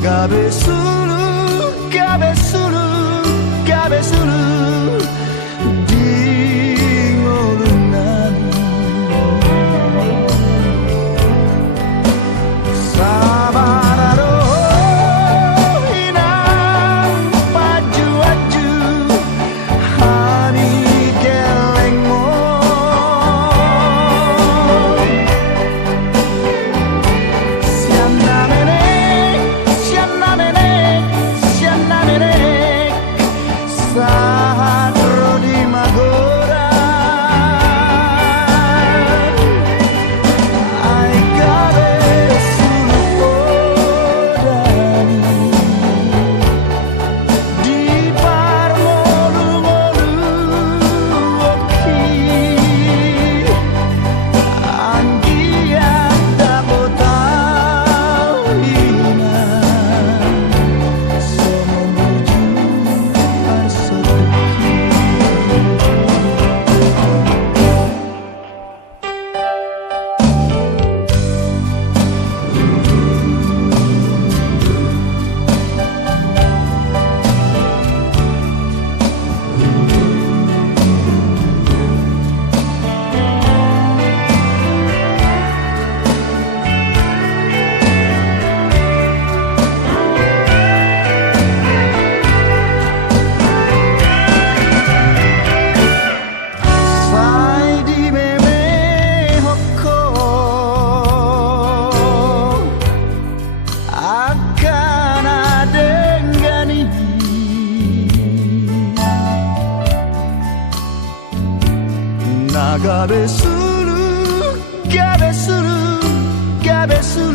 長べするガベするガベするディゴルナミサバラロイナパジュアジュハミゲレンモシャナメネシャナメネシャナメネサトリマゴラアイガベスルオダニディパルモルモルオキアンギアダボタウイナSono menuju Arsoreki Sai di meme hoko akan adengani Nagabe suru gabe suru gabe suru